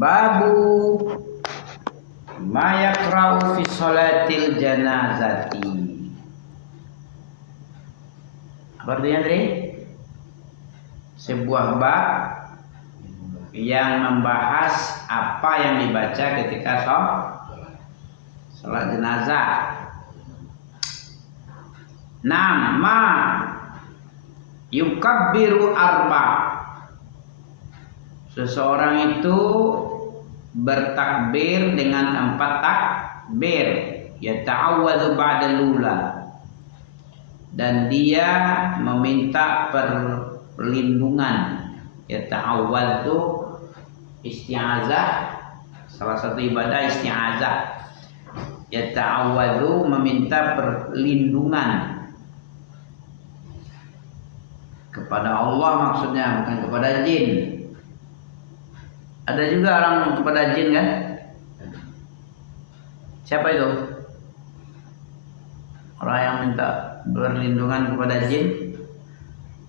Babu ma yakra'u fi sholatil janazati. Apa artinya tadi? Sebuah bab yang membahas apa yang dibaca ketika sholat jenazah. Nama yukabbiru arba. Seseorang itu bertakbir dengan 4 takbir. Yata'awwadzu ba'da lula. Dan dia meminta perlindungan. Yata'awwadzu isti'azah. Salah satu ibadah isti'azah. Yata'awwadzu meminta perlindungan kepada Allah, maksudnya bukan kepada jin. Ada juga orang kepada jin kan? Siapa itu? Orang yang minta perlindungan kepada jin.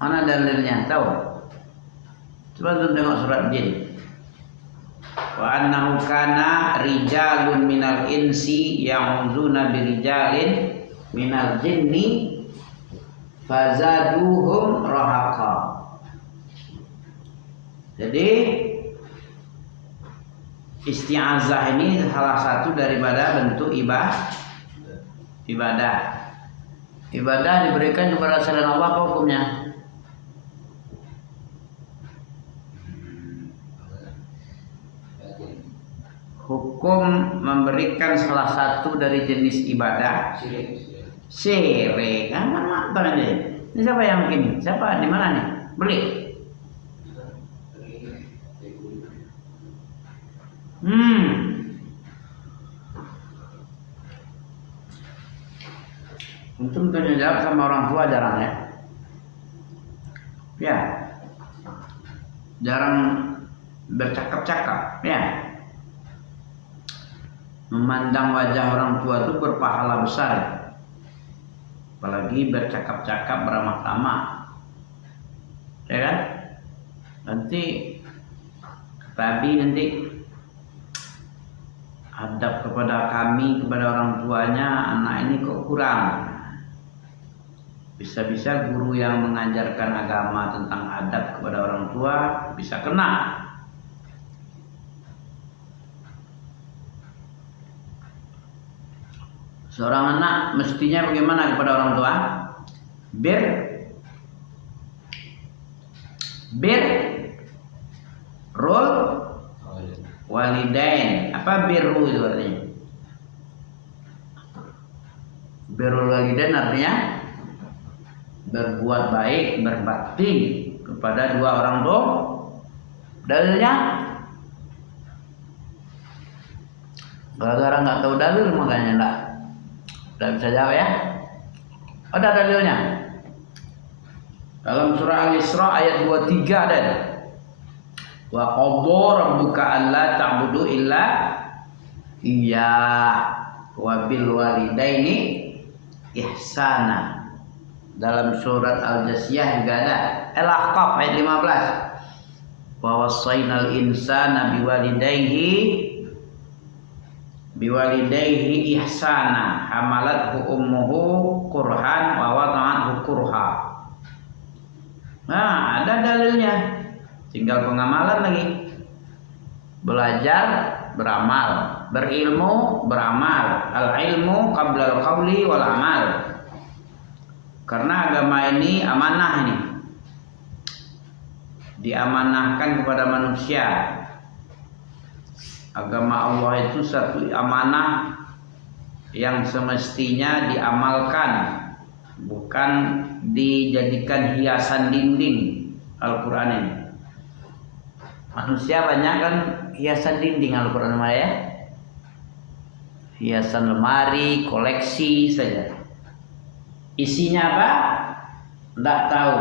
Mana dalilnya? Tahu? Coba tengok surat jin. Wa annahu kana rijalun minal insi ya'uzuna birijalin minal jinni fazaduhum rahaqa. Jadi isti'azah ini salah satu daripada bentuk ibadah. Ibadah diberikan kepada selain Allah, apa hukumnya? Hukum memberikan salah satu dari jenis ibadah syirik. Mana ini? Ini siapa yang bikin? Siapa? Di mana nih? Beli. Untung tanya jawab sama orang tua jarang ya. Ya. Jarang bercakap-cakap ya. Memandang wajah orang tua itu berpahala besar. Apalagi bercakap-cakap beramah-tamah. Ya kan? Nanti nanti adab kepada kami, kepada orang tuanya, anak ini kok kurang. Bisa-bisa guru yang mengajarkan agama tentang adab kepada orang tua bisa kena. Seorang anak mestinya bagaimana kepada orang tua? Birrul walidain. Apa birru itu artinya? Birrul walidain artinya berbuat baik, berbakti kepada dua orang tua. Dalilnya? Gara-gara nggak tahu dalil makanya enggak bisa jawab ya. Ada dalilnya. Dalam surah Al-Isra ayat 23 ada. Wa qadha rabbuka alla ta'budu illa iyyah wa bil walidaini ihsana. Dalam surat Al-Jasiyah juga ada. Al-Ahqaf ayat 15. Wa wassaynal insana biwalidayhi ihsana hamalathu ummuhu kurhan wa wada'athu kurha. Nah, ada dalilnya. Tinggal pengamalan lagi. Belajar, beramal. Berilmu, beramal. Al-ilmu qabla al-qawli wal amal. Karena agama ini amanah ini. Diamanahkan kepada manusia. Agama Allah itu satu amanah yang semestinya diamalkan, bukan dijadikan hiasan dinding Al-Quran ini. Manusia banyak kan hiasan dinding Al-Quran ya. Hiasan lemari, koleksi saja. Isinya apa? Tidak tahu.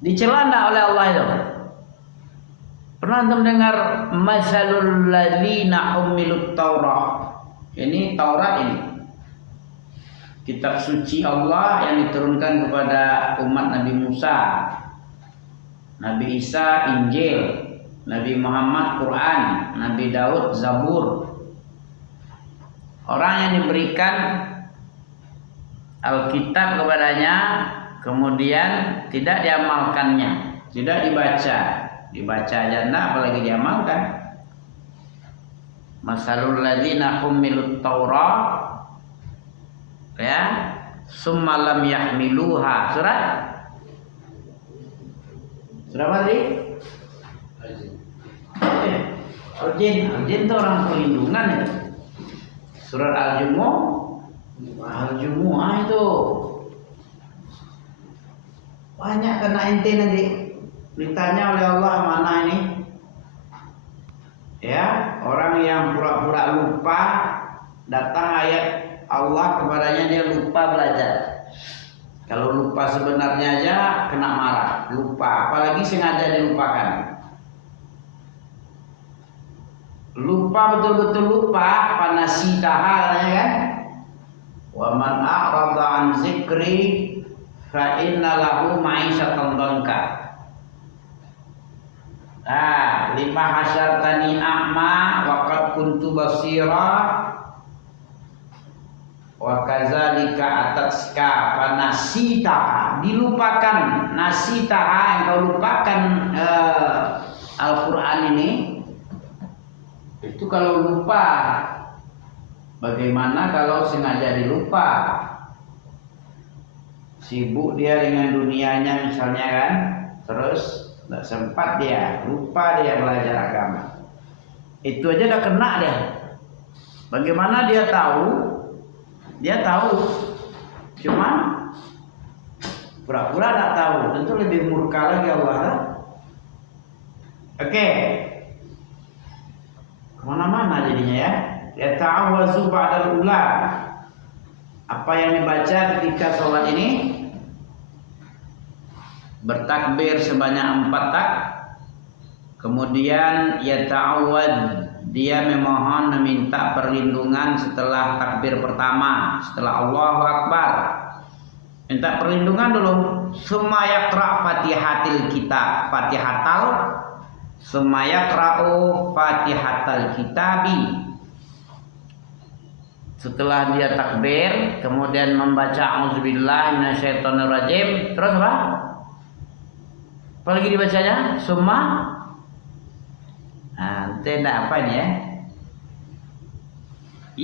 Dicela enggak oleh Allah itu? Pernah antum dengar masalul ladzina humilut Taurah? Ini Taurat ini. Kitab suci Allah yang diturunkan kepada umat Nabi Musa. Nabi Isa Injil. Nabi Muhammad Quran, Nabi Daud Zabur. Orang yang diberikan Alkitab kepadanya kemudian tidak diamalkannya, tidak dibaca aja enggak, apalagi diamalkan. Masalul ladzina humilut Taurat ya summa lam yahmiluha. Surat apa tadi? Al-Jin itu orang perlindungan ya. Surat Al-Jumu'ah itu banyak kena ente nanti ditanya oleh Allah mana ini ya, orang yang pura-pura lupa datang ayat Allah kepadanya dia lupa belajar. Kalau lupa sebenarnya aja kena marah, lupa apalagi sengaja dilupakan. Lupa betul-betul lupa, panasitaha katanya kan. Wa man a'rada an zikri fa inna lahu ma'isyatan dhanka. Lima hasyartani a'ma wa qad kuntu basira wa kadzalika atatka panasitaha. Dilupakan, nasitaha, engkau lupakan Al-Qur'an ini. Itu kalau lupa. Bagaimana kalau sengaja dilupa? Sibuk dia dengan dunianya misalnya kan, terus tidak sempat dia, lupa dia belajar agama. Itu aja udah kena dia. Bagaimana dia tahu? Dia tahu, cuma pura-pura tidak tahu. Tentu lebih murka lagi Allah. Oke. Kemana-mana jadinya ya. Yata'awwazu ba'dal ula. Apa yang dibaca ketika sholat ini? Bertakbir sebanyak 4 tak. Kemudian yata'awwad, dia memohon meminta perlindungan setelah takbir pertama, setelah Allahu Akbar. Minta perlindungan dulu. Summa yaqra' Fatihatil kitab, summa yaqra'u Fatihatal kitabi. Setelah dia takbir, kemudian membaca auzubillahi minasyaitonirrajim, terus apa? Apalagi dibacanya? Summa tidak apa ini ya?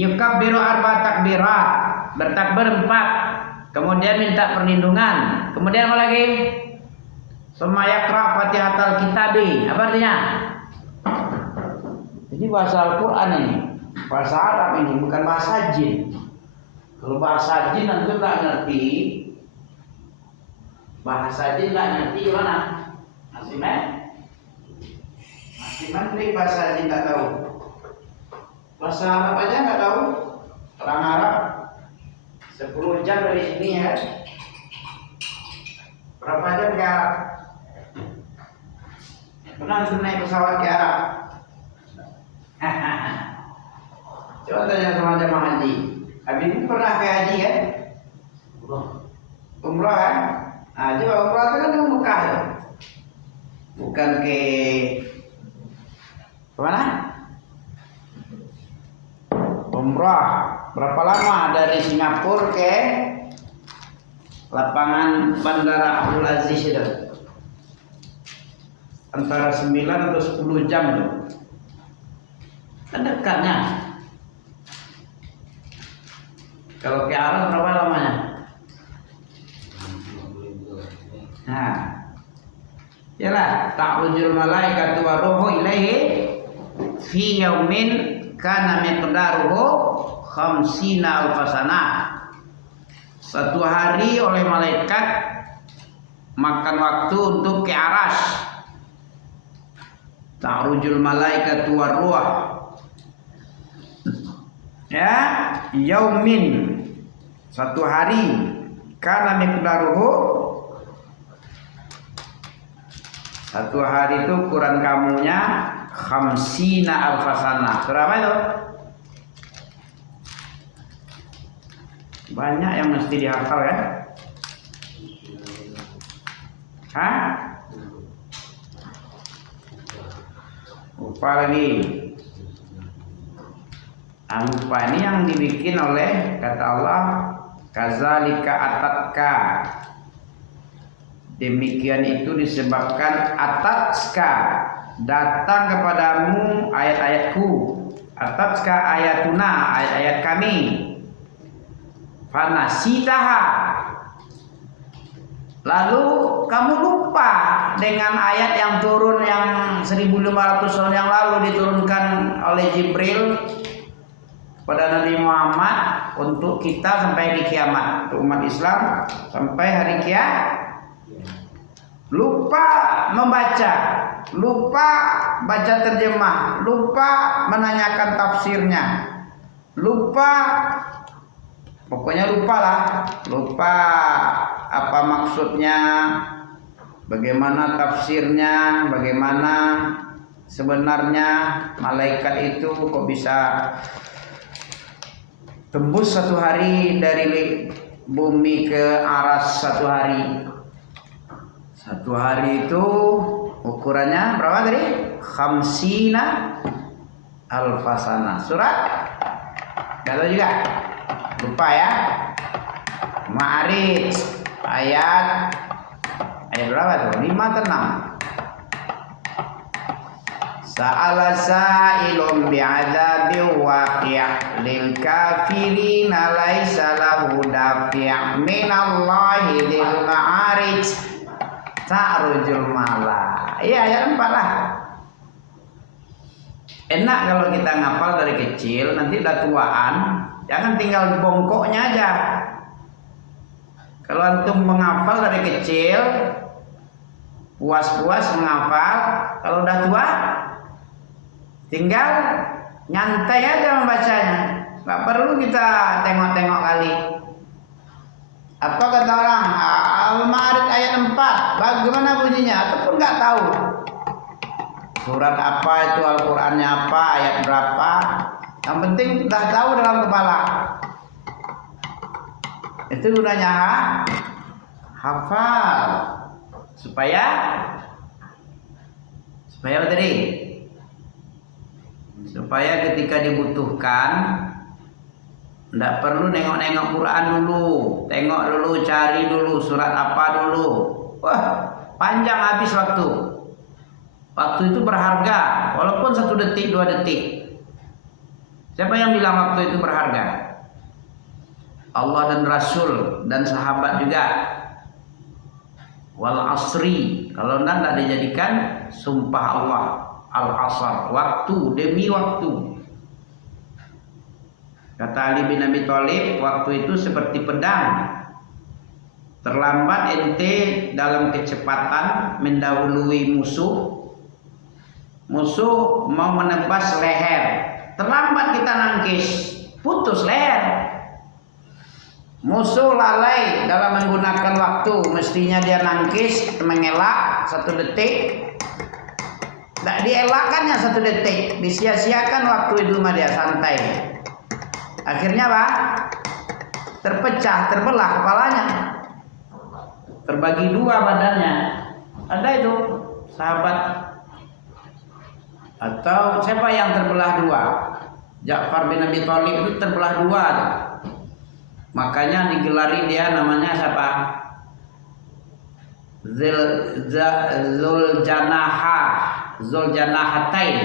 Yukabbiru 4 takbirat, bertakbir 4, kemudian minta perlindungan, kemudian apa lagi? Summa yaqra' Fatihatal kitabi. Apa artinya? Ini bahasa Al-Qur'an ini. Bahasa Arab ini, bukan bahasa jin. Kalau bahasa jin nanti nggak ngerti. Bahasa jin nggak ngerti gimana? Masih menteri bahasa jin nggak tahu. Bahasa Arab aja nggak tahu. Orang Arab 10 jam dari sini ya. Berapa jam ke Arab? Pernah naik pesawat ke Arab? Coba tanya sama jemaah haji. Habib ini pernah ke haji kan? Umrah kan? Coba umrah itu kan di Mekah ya? Bukan ke mana? Umrah. Berapa lama dari Singapura ke lapangan Bandara Abdul Aziz itu? Antara 9 atau 10 jam itu. Kan dekatnya. Kalau ke Arab berapa lamanya? Yalah, ta'rujul malaikatu wa ruhu ilaihi fi yaumin kana miqdaruhu 50 alfasana. Satu hari oleh malaikat makan waktu untuk ke Arash. Ta'rujul malaikatu wa ruh. Ya, yaumin, satu hari, karena miqdaruhu, satu hari itu ukuran kamunya 50 alfasana. Berapa itu? Banyak yang mesti dihafal ya. Lupa lagi. Lupa ini yang dibikin oleh kata Allah, kazalika atatka. Demikian itu disebabkan atatka, datang kepadamu ayat-ayatku. Atatka ayatuna, ayat-ayat kami. Fanasitaha, lalu kamu lupa dengan ayat yang turun yang 1500 tahun yang lalu diturunkan oleh Jibril pada Nabi Muhammad untuk kita sampai di kiamat, untuk umat Islam sampai hari kiamat. Lupa membaca, lupa baca terjemah, lupa menanyakan tafsirnya, lupa, pokoknya lupalah, lupa apa maksudnya, bagaimana tafsirnya, bagaimana sebenarnya malaikat itu kok bisa tembus satu hari dari bumi ke aras satu hari. Satu hari itu ukurannya berapa tadi? Khamsina alfasana. Surat? Gak tahu juga. Lupa ya. Ma'arij ayat berapa tuh? 5 atau 6? Sa'ala sa'ilun bi'adzabi waqi' lil kafirina laisa lahu dafi' minallahi dzil ma'arij ta'rujul mala. Iya, ayat 4 lah. Enak kalau kita ngapal dari kecil, nanti udah tuaan, jangan tinggal di bongkoknya aja. Kalau antum menghafal dari kecil, puas-puas menghafal, kalau udah tua, tinggal nyantai aja membacanya. Gak perlu kita tengok-tengok kali. Apa kata orang? Al-Ma'arij ayat 4, bagaimana bunyinya? Ataupun nggak tahu. Surat apa itu, Al-Qur'annya apa, ayat berapa. Yang penting udah tahu dalam kepala. Itu gunanya hafal. Supaya apa tadi? Supaya ketika dibutuhkan tidak perlu nengok-nengok Quran dulu, tengok dulu, cari dulu surat apa dulu. Wah, panjang habis waktu. Waktu itu berharga, walaupun 1 detik, 2 detik. Siapa yang bilang waktu itu berharga? Allah dan Rasul dan sahabat juga. Wal asri, kalau tidak dijadikan sumpah Allah. Al asar, waktu demi waktu. Kata Ali bin Abi Thalib, waktu itu seperti pedang. Terlambat ente dalam kecepatan mendahului musuh. Musuh mau menebas leher. Terlambat kita nangkis, putus leher. Musuh lalai dalam menggunakan waktu. Mestinya dia nangkis, mengelak 1 detik. Tidak dielakkannya 1 detik. Disia-siakan waktu itu mah dia santai. Akhirnya apa? Terpecah, terbelah kepalanya. Terbagi 2 badannya. Ada itu sahabat. Atau siapa yang terbelah 2? Ja'far bin Abi Thalib itu terbelah 2. Makanya digelari dia namanya siapa? Zuljanahatain.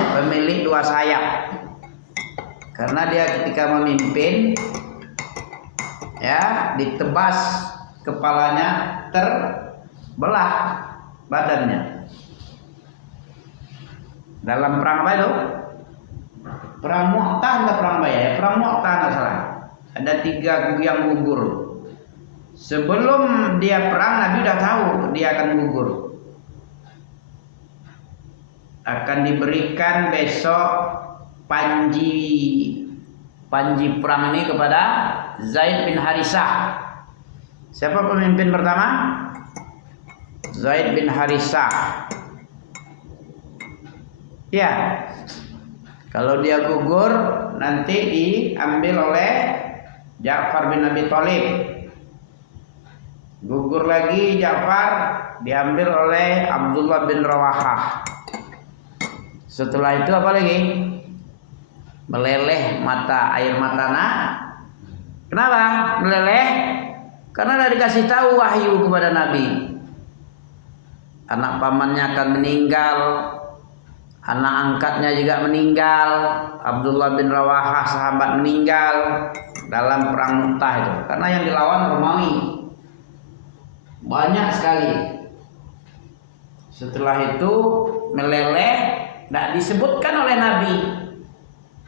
Pemilik 2 sayap. Karena dia ketika memimpin, ya, ditebas kepalanya, terbelah badannya. Dalam perang apa itu? Perang Mu'tah atau perang apa ya? Perang Mu'tah nggak salah. Ada 3 yang gugur. Sebelum dia perang, Nabi udah tahu dia akan gugur. Akan diberikan besok panji perang ini kepada Zaid bin Harisah. Siapa pemimpin pertama? Zaid bin Harisah. Ya, kalau dia gugur nanti diambil oleh Ja'far bin Abi Thalib. Gugur lagi Ja'far, diambil oleh Abdullah bin Rawahah. Setelah itu apa lagi? Meleleh air mata nak. Kenapa meleleh? Karena sudah dikasih tahu wahyu kepada Nabi. Anak pamannya akan meninggal, anak angkatnya juga meninggal. Abdullah bin Rawahah sahabat meninggal dalam perang Mu'tah itu. Karena yang dilawan Romawi banyak sekali. Setelah itu meleleh, tidak disebutkan oleh Nabi.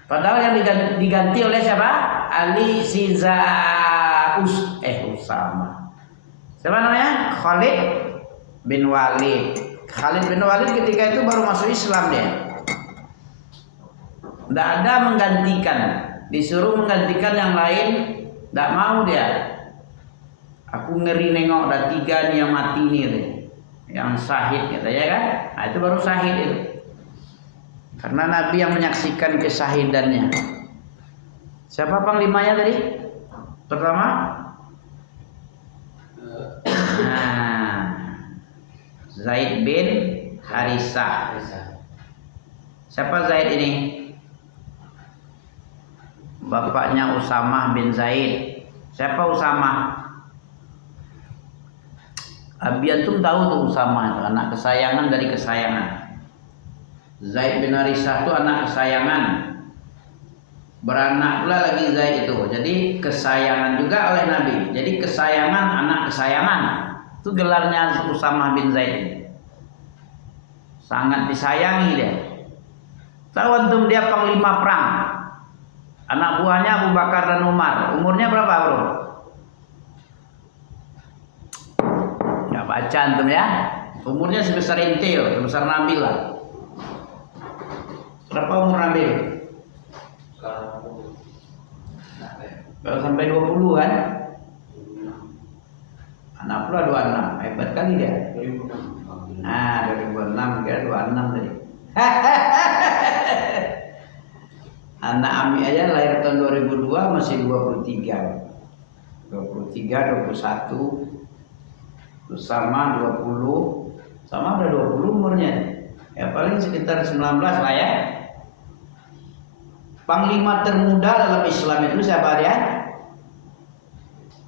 Padahal yang diganti oleh siapa? Ali Usama. Siapa namanya? Khalid bin Walid. Khalid bin Walid ketika itu baru masuk Islam dia. Tidak ada menggantikan. Disuruh menggantikan yang lain, tidak mau dia. Aku ngeri nengok ada 3 nih yang mati nih, yang syahid katanya kan? Nah, itu baru syahid itu. Karena Nabi yang menyaksikan kesyahidannya. Siapa panglimanya tadi? Pertama? Nah, Zaid bin Harisah. Siapa Zaid ini? Bapaknya Usamah bin Zaid. Siapa Usamah? Abi antum tahu tuh Usamah itu anak kesayangan dari kesayangan. Zaid bin Harisah itu anak kesayangan. Beranak pula lagi Zaid itu. Jadi kesayangan juga oleh Nabi. Jadi kesayangan anak kesayangan. Itu gelarnya Usamah bin Zaid. Sangat disayangi dia. Tahu antum dia panglima perang. Anak buahnya Abu Bakar dan Umar. Umurnya berapa, bro? Nggak baca antum ya. Umurnya sebesar intil, sebesar Nabi lah. Berapa umur Nabi? Baru sampai 20 kan? Anak pula 26. Hebat kali dia. Nah, 2006 kira 26 tadi. Anak Ami aja lahir tahun 2002 masih 23. 23, 21. Terus sama 20. Sama udah 20 umurnya. Ya paling sekitar 19 lah ya. Panglima termuda dalam Islam itu siapa dia?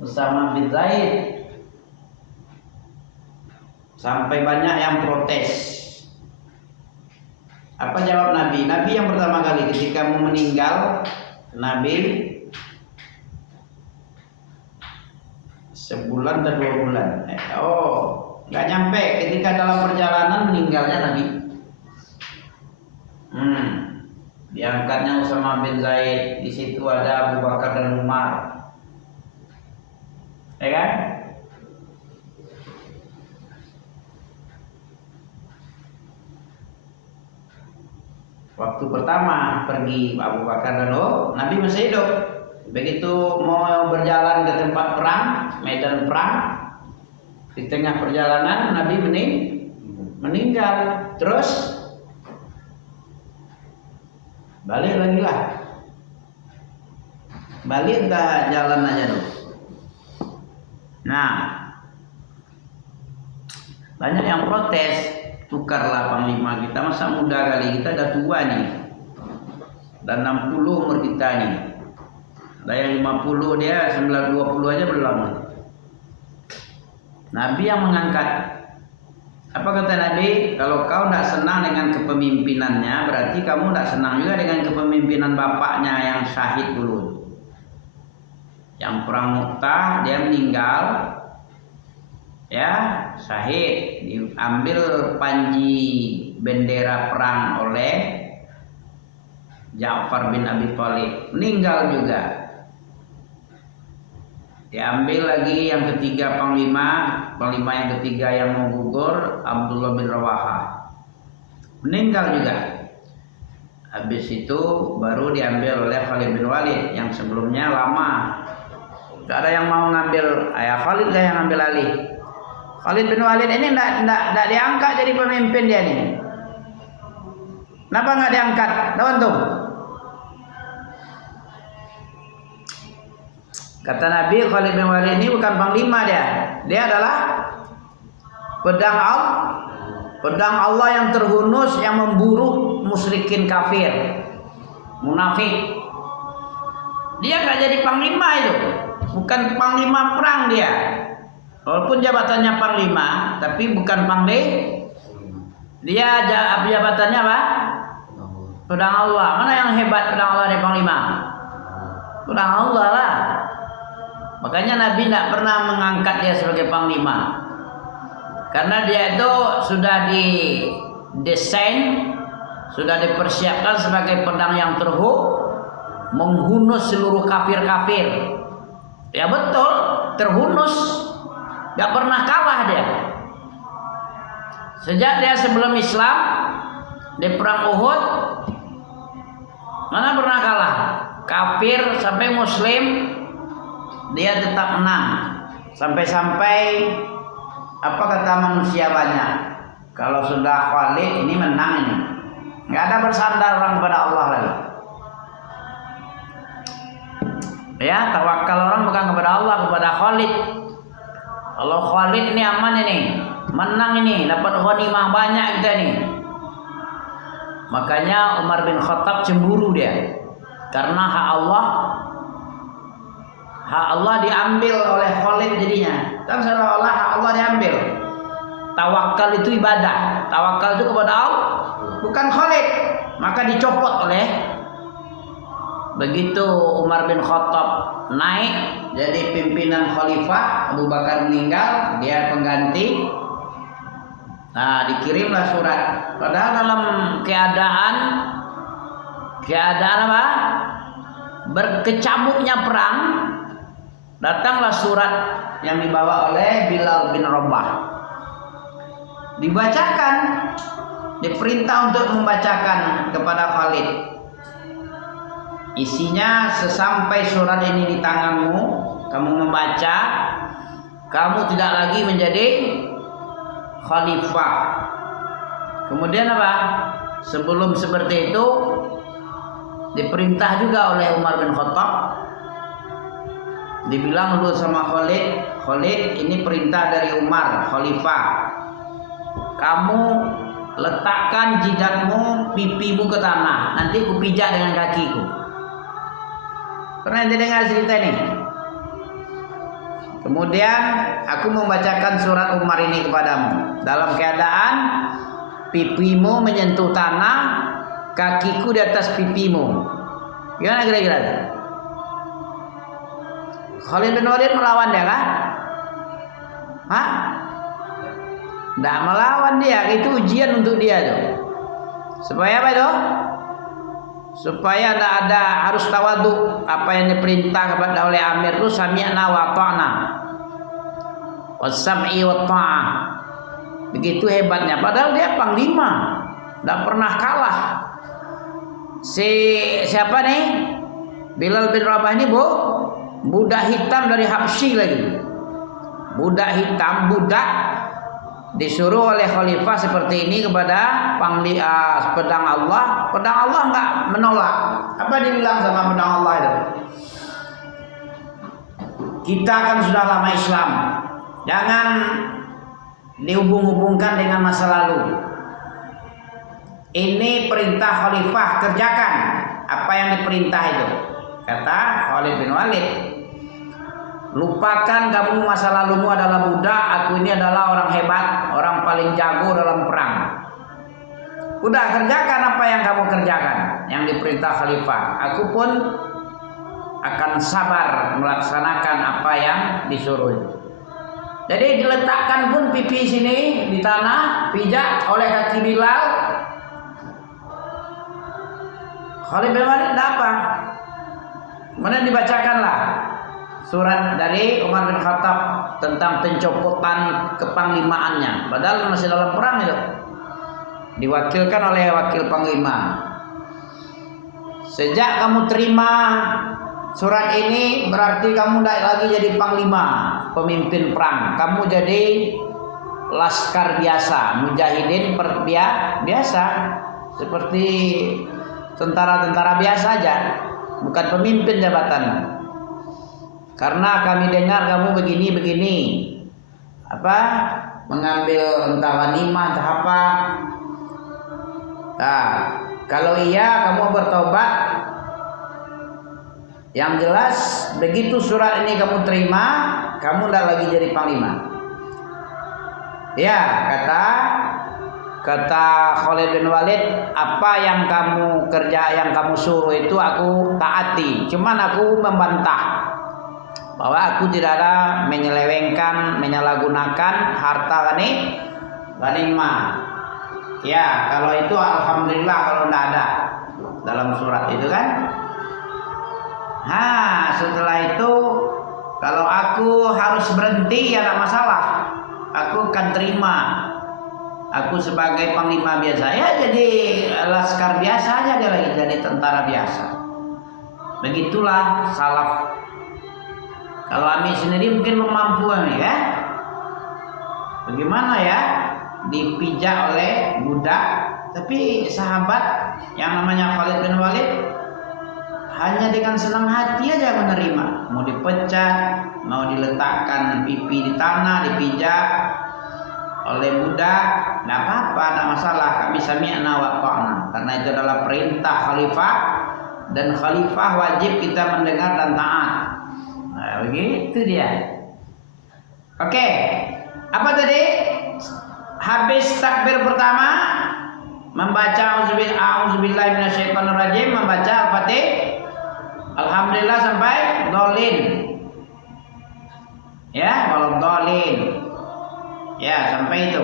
Usamah bin Zaid. Sampai banyak yang protes. Apa jawab Nabi? Nabi yang pertama kali ketika mau meninggal, Nabi sebulan dan 2 bulan. Nggak nyampe ketika dalam perjalanan meninggalnya Nabi. Diangkatnya Usamah bin Zaid. Di situ ada Abu Bakar dan Umar. Ya kan? Waktu pertama pergi Abu Bakar dan Nabi masih hidup. Begitu mau berjalan ke tempat perang, medan perang, di tengah perjalanan Nabi meninggal. Terus balik lagi lah. Balik entah jalan aja dulu. Nah, banyak yang protes. Tukarlah panglima kita, masa muda kali, kita udah tua nih. Dan 60 umur kita nih. Ada yang 50, dia 20 aja belum. Nabi yang mengangkat. Apa kata Nabi? Kalau kau tidak senang dengan kepemimpinannya, berarti kamu tidak senang juga dengan kepemimpinan bapaknya yang syahid dulu. Yang perang Mu'tah dia meninggal. Ya, syahid, diambil panji bendera perang oleh Ja'far bin Abi Thalib, meninggal juga. Diambil lagi yang ketiga panglima yang ketiga yang mau gugur, Abdullah bin Rawahah, meninggal juga. Habis itu baru diambil oleh Khalid bin Walid yang sebelumnya lama. Gak ada yang mau ngambil, Khalid lah yang ngambil alih. Khalid bin Walid ini tidak diangkat jadi pemimpin dia nih. Kenapa nggak diangkat? Tahu antum? Kata Nabi, Khalid bin Walid ini bukan panglima dia. Dia adalah pedang Allah yang terhunus yang memburu musyrikin kafir, munafik. Dia nggak jadi panglima itu, bukan panglima perang dia. Walaupun jabatannya panglima, tapi bukan dia jabatannya apa? Pedang Allah. Mana yang hebat pedang Allah dari panglima? Pedang Allah lah. Makanya Nabi tidak pernah mengangkat dia sebagai panglima, karena dia itu sudah didesain, sudah dipersiapkan sebagai pedang yang terhunus, menghunus seluruh kafir-kafir. Ya betul, terhunus, gak pernah kalah dia. Sejak dia sebelum Islam di perang Uhud, mana pernah kalah? Kafir sampai Muslim, dia tetap menang. Sampai-sampai apa kata manusia banyak, kalau sudah Khalid ini menang ini, nggak ada bersandar orang kepada Allah lagi. Ya, tawakal orang bukan kepada Allah, kepada Khalid. Kalau Khalid ini aman ini, menang ini, dapat ghanimah banyak kita ini. Makanya Umar bin Khattab cemburu dia, karena hak Allah diambil oleh Khalid jadinya. Kan seolah-olah hak Allah diambil. Tawakal itu ibadah, tawakal itu kepada Allah, bukan Khalid. Maka dicopot oleh. Begitu Umar bin Khattab naik jadi pimpinan khalifah, Abu Bakar meninggal, dia pengganti. Nah, dikirimlah surat. Padahal dalam keadaan apa? Berkecamuknya perang, datanglah surat yang dibawa oleh Bilal bin Rabah. Dibacakan, diperintah untuk membacakan kepada Khalid. Isinya, sesampai surat ini di tanganmu, kamu membaca, kamu tidak lagi menjadi khalifah. Kemudian apa? Sebelum seperti itu, diperintah juga oleh Umar bin Khattab. Dibilang dulu sama Khalid, ini perintah dari Umar, khalifah. Kamu letakkan jidatmu, pipimu ke tanah, nanti kupijak dengan kakiku. Pernah dengar cerita ini? Kemudian aku membacakan surat Umar ini kepadamu dalam keadaan pipimu menyentuh tanah, kakiku di atas pipimu. Gimana kira-kira? Khalid bin Walid melawan dia kan? Hah? Tidak melawan dia, itu ujian untuk dia tuh. Supaya apa itu? Supaya tidak ada, harus tawadhu. Apa yang diperintah kepada oleh Amir itu sami'na wa ta'na, was-sam'i wa ta'ah. Begitu hebatnya. Padahal dia panglima, tidak pernah kalah. Siapa nih? Bilal bin Rabah ini budak hitam dari Habsyi lagi. Budak hitam, disuruh oleh khalifah seperti ini kepada pedang Allah. Pedang Allah enggak menolak. Apa dibilang sama pedang Allah itu? Kita kan sudah lama Islam, jangan dihubung-hubungkan dengan masa lalu. Ini perintah khalifah, kerjakan apa yang diperintah itu. Kata Khalid bin Walid, lupakan kamu masa lalumu adalah budak, aku ini adalah orang hebat, orang paling jago dalam perang. Udah, kerjakan apa yang kamu kerjakan, yang diperintah khalifah. Aku pun akan sabar melaksanakan apa yang disuruh itu. Jadi diletakkan pun pipi sini di tanah, pijak oleh kaki Bilal. Khalid bin Walid tidak apa. Kemudian dibacakanlah surat dari Umar bin Khattab tentang pencopotan kepanglimaannya. Padahal masih dalam perang itu. Diwakilkan oleh wakil panglima. Sejak kamu terima surat ini, berarti kamu tidak lagi jadi panglima, pemimpin perang. Kamu jadi laskar biasa, mujahidin biasa, seperti tentara-tentara biasa aja, bukan pemimpin jabatan. Karena kami dengar kamu begini, apa, mengambil entah ghanimah, entah apa. Nah, Kalau iya kamu bertobat. Yang jelas begitu surat ini kamu terima, kamu tidak lagi jadi panglima. Ya, kata Khalid bin Walid, apa yang kamu kerja, yang kamu suruh itu aku taati. Cuman aku membantah bahwa aku tidak ada menyelewengkan, menyalahgunakan harta ghanimah. Ya, kalau itu alhamdulillah, kalau tidak ada dalam surat itu kan. Setelah itu kalau aku harus berhenti ya tidak masalah. Aku akan terima. Aku sebagai panglima biasa ya, jadi laskar biasa aja, dia lagi jadi tentara biasa. Begitulah salaf. Kalau Ami sendiri mungkin belum mampu ya. Bagaimana ya? Dipijak oleh budak, tapi sahabat yang namanya Khalid bin Walid hanya dengan senang hati aja menerima. Mau dipecat, mau diletakkan pipi di tanah, dipijak oleh budak, nggak apa-apa, nggak masalah. Kami sami'na wa ata'na, karena itu adalah perintah khalifah, dan khalifah wajib kita mendengar dan taat. Nah, begitu dia. Oke, apa tadi? Habis takbir pertama membaca auzubillahi minasyaitonirrajim, membaca Al-Fatih, alhamdulillah sampai dolin. Ya, walau dolin. Ya, sampai itu.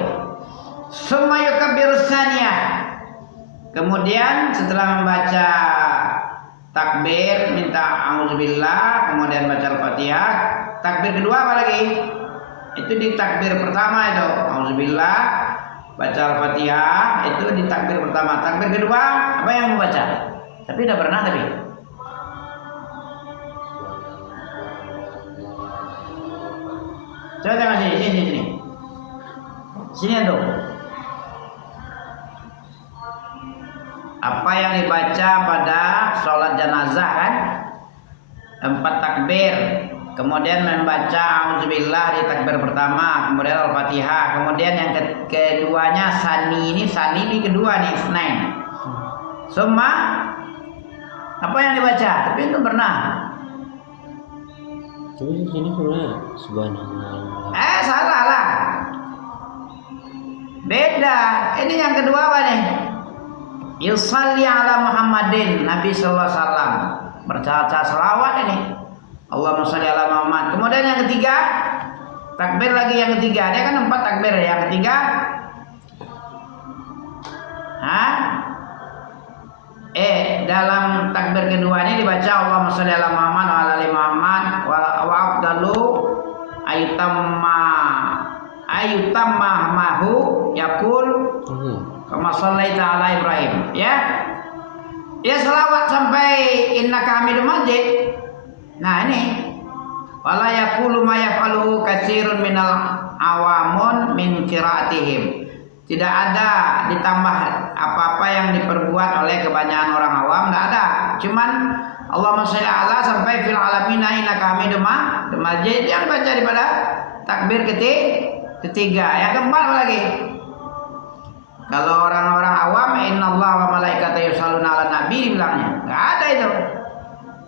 Summa yukabbiru tsaniyah. Kemudian setelah membaca takbir, minta auzubillah, kemudian baca Al-Fatihah. Takbir kedua apa lagi? Itu di takbir pertama itu. Auzubillah, baca Al-Fatihah, itu di takbir pertama. Takbir kedua apa yang membaca? Tapi udah pernah tapi. Coba tengok sini. Sini tuh. Apa yang dibaca pada sholat jenazah kan? 4 takbir. Kemudian membaca auzubillah di takbir pertama, kemudian Al-Fatihah, kemudian yang keduanya sani di kedua nih, senain. Semua apa yang dibaca? Tapi itu pernah. Tapi di sini sebenarnya subhanallah. Salah lah. Beda. Ini yang kedua apa nih? Yusalli ala Muhammadin, Nabi sallallahu alaihi wasallam. Berbaca selawat ini. Allahumma sholli ala Muhammad. Kemudian yang ketiga, takbir lagi yang ketiga. Dia kan 4 takbir. Yang ketiga, dalam takbir kedua ini dibaca Allahumma sholli ala Muhammad wa ala ali Muhammad wa afdalu ayutamma mahu yakul kama shallaita ala Ibrahim. Ya selawat sampai innaka hamidum majid. Nah ini wala yaqulu ma yaf'aluhu katsirun minal awamun min qiraatihim. Tidak ada ditambah apa-apa yang diperbuat oleh kebanyakan orang awam, tidak ada. Cuman Allahumma sholli ala sampai fil alamin innaka hamidum majid yang baca daripada takbir ketiga. Yang keempat apa lagi? Kalau orang-orang awam innallaha wa malaikatahu yusholluna 'alan nabi bilangnya. Enggak ada itu.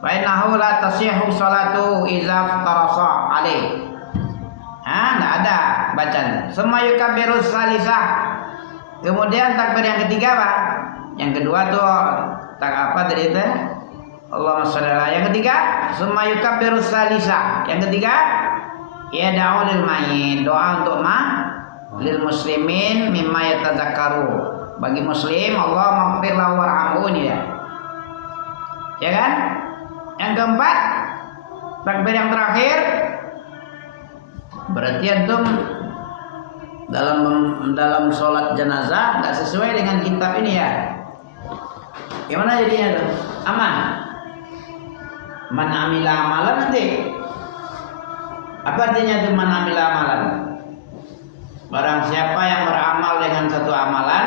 Fa innahu la tasihhu salatu idza tarasa alaih. Enggak ada bacaan. Summa yukabbiru salisah. Kemudian takbir yang ketiga apa? Yang kedua tuh apa tadi itu? Allahumma sholli ala. Yang ketiga, summa yukabbiru salisah. Yang ketiga, ya da'ul mayyit, doa untuk lil muslimin mimma yatadzakkaru. Bagi muslim Allah maghfir lahu warhamhu ya. Ya kan? Yang keempat, takbir yang terakhir berarti antum dalam sholat jenazah nggak sesuai dengan kitab ini ya. Gimana jadinya tuh? Aman. Man amila amalan nanti. Apa artinya itu man amila amalan? Barang siapa yang beramal dengan satu amalan,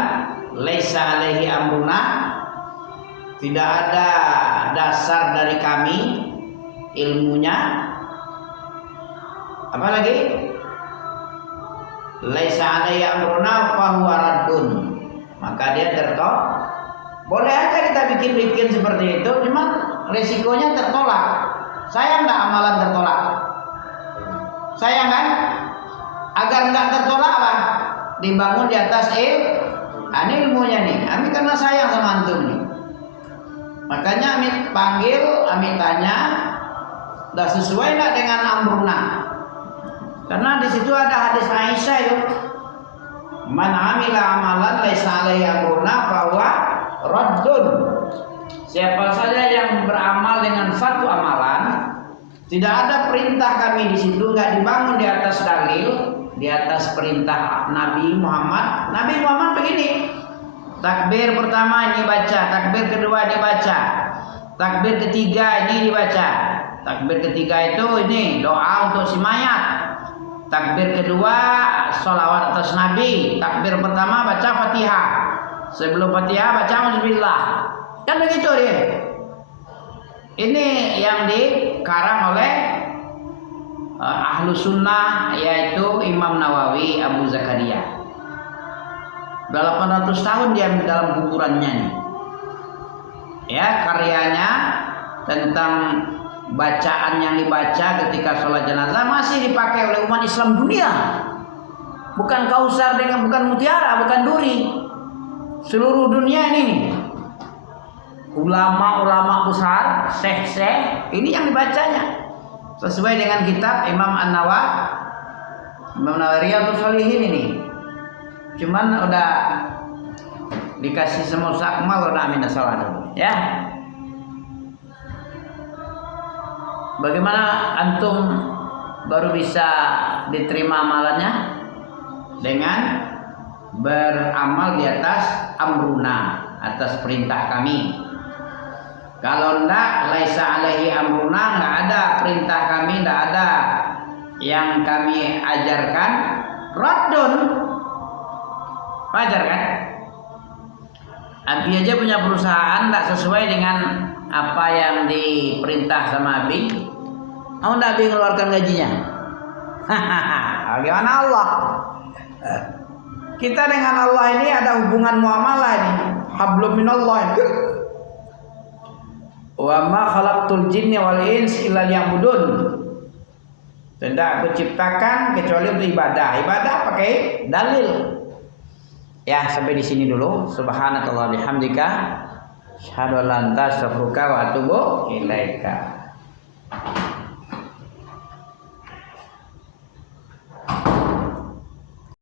laisa alaihi amruna, tidak ada dasar dari kami ilmunya. Apa lagi? Laisa alaihi amruna fa huwa raddun. Maka dia Boleh aja kita bikin seperti itu, cuma resikonya tertolak. Sayang nggak amalan tertolak? Sayang kan? Agar nggak tertolak apa? Dibangun di atas ilmunya nih. Ami karena sayang sama antum nih. Makanya Ami panggil, Ami tanya, udah sesuai nggak dengan amruna? Karena di situ ada hadis Aisyah itu, man amila amalan laisa alaihi amruna bahwa raddun. Siapa saja yang beramal dengan satu amalan, tidak ada perintah kami di situ, nggak dibangun di atas dalil, di atas perintah Nabi Muhammad. Nabi Muhammad begini, takbir pertama ini baca, takbir kedua dibaca, takbir ketiga ini dibaca, takbir ketiga itu ini doa untuk si mayat, takbir kedua sholawat atas Nabi, takbir pertama baca Fatihah, sebelum Fatihah baca Auzubillah. Kan begitu dia. Ini yang dikarang oleh ahlu sunnah, yaitu Imam Nawawi Abu Zakaria. 800 tahun dia dalam kuburannya nih. Ya, karyanya tentang bacaan yang dibaca ketika sholat jenazah masih dipakai oleh umat Islam dunia. Bukan kausar dengan bukan mutiara, bukan duri. Seluruh dunia ini nih. Ulama-ulama besar, syekh-syekh, ini yang dibacanya sesuai dengan kitab Imam Nawawi Riyadhus Shalihin ini. Cuman udah dikasih semua sakmal, udah amin salah dulu, ya. Bagaimana antum baru bisa diterima amalannya? Dengan beramal di atas amruna, atas perintah kami. Kalau enggak, laisa alaihi amruna, enggak ada perintah kami, enggak ada yang kami ajarkan, raddun. Wajar kan? Abi aja punya perusahaan enggak sesuai dengan apa yang diperintah sama Abi, mau enggak Abi ngeluarkan gajinya? Bagaimana Allah? Kita dengan Allah ini ada hubungan muamalah ini, hablum minallah. Wa ma khalaqtul jinna wal ins illa liya'budun. Tidak aku ciptakan kecuali untuk ibadah. Ibadah pakai dalil. Ya, sampai di sini dulu. Subhanakallah bihamdika asyhadu an la ilaha illa anta astaghfiruka wa atubu ilaika.